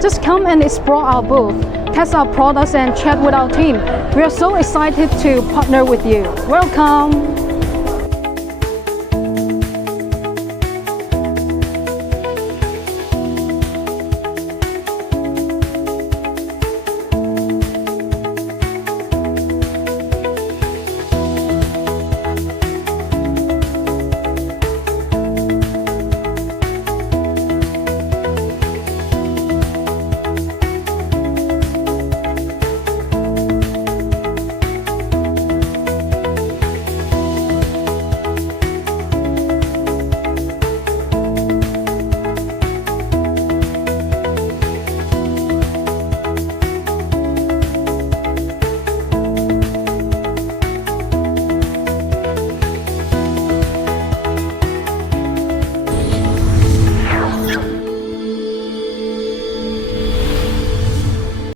Just come and explore our booth, test our products and chat with our team. We are so excited to partner with you. Welcome!